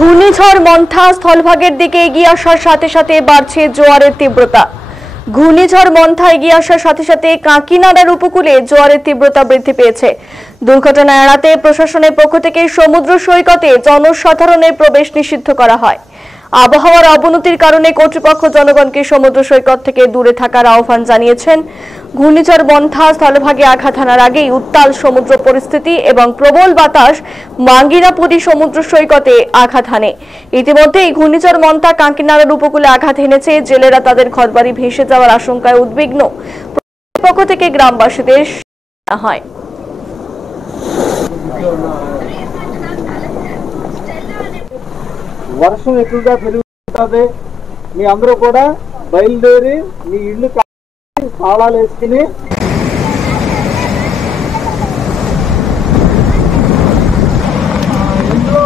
ঘূর্ণিঝড় মন্থা স্থলভাগের দিকে এগিয়ে আসার সাথে সাথে বাড়ছে জোয়ারের তীব্রতা। ঘূর্ণিঝড় মন্থা এগিয়ে আসার সাথে সাথে কাঁকিনাড়ার উপকূলে জোয়ারের তীব্রতা বৃদ্ধি পেয়েছে। দুর্ঘটনা এড়াতে প্রশাসনের পক্ষ থেকে সমুদ্র সৈকতে জনসাধারণের প্রবেশ নিষিদ্ধ করা হয়। আবহাওয়ার অবনতির কারণে কর্তৃপক্ষ জনগণকে সমুদ্র সৈকত থেকে দূরে থাকার আহ্বান জানিয়েছেন। ঘূর্ণিঝড় মন্থা স্থলভাগে আঘাত হানার আগেই উত্তাল সমুদ্র পরিস্থিতি এবং প্রবল বাতাস মাঙ্গিনাপুরী সমুদ্র সৈকতে আঘাত হানে। ইতিমধ্যে এই ঘূর্ণিঝড় মন্থা কাঁকিনাড়ার উপকূলে আঘাত হেনেছে। জেলেরা তাদের ঘরবাড়ি ভেসে যাওয়ার আশঙ্কায় উদ্বিগ্ন। পক্ষ থেকে গ্রামবাসীদের হয়। వర్షం ఎక్కువగా పెరుగుతుంది. మీ అందరూ కూడా బయలుదేరి మీ ఇల్లు తాళాలు వేసుకుని ఇంట్లో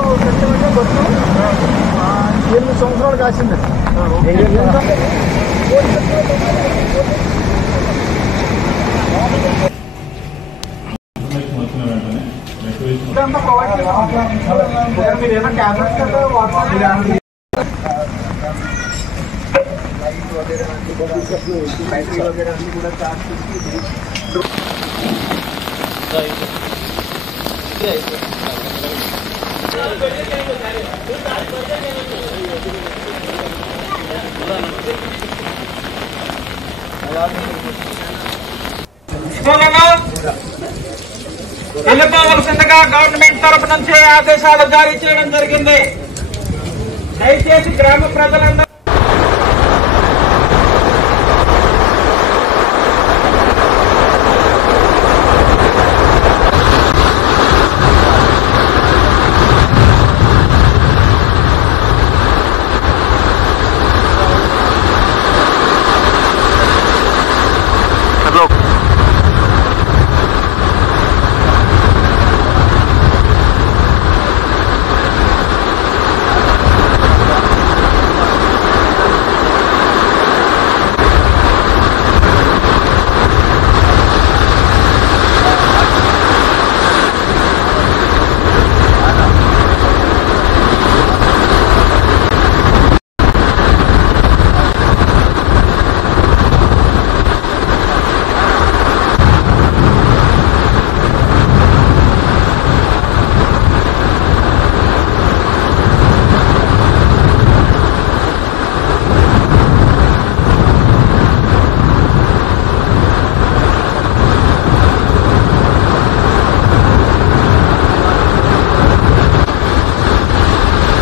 8 సంవత్సరాలు కాసింది. వెళ్ళిపోవలసిందిగా గవర్నమెంట్ తరపు నుంచి ఆదేశాలు జారీ చేయడం జరిగింది. దయచేసి గ్రామ ప్రజలందరూ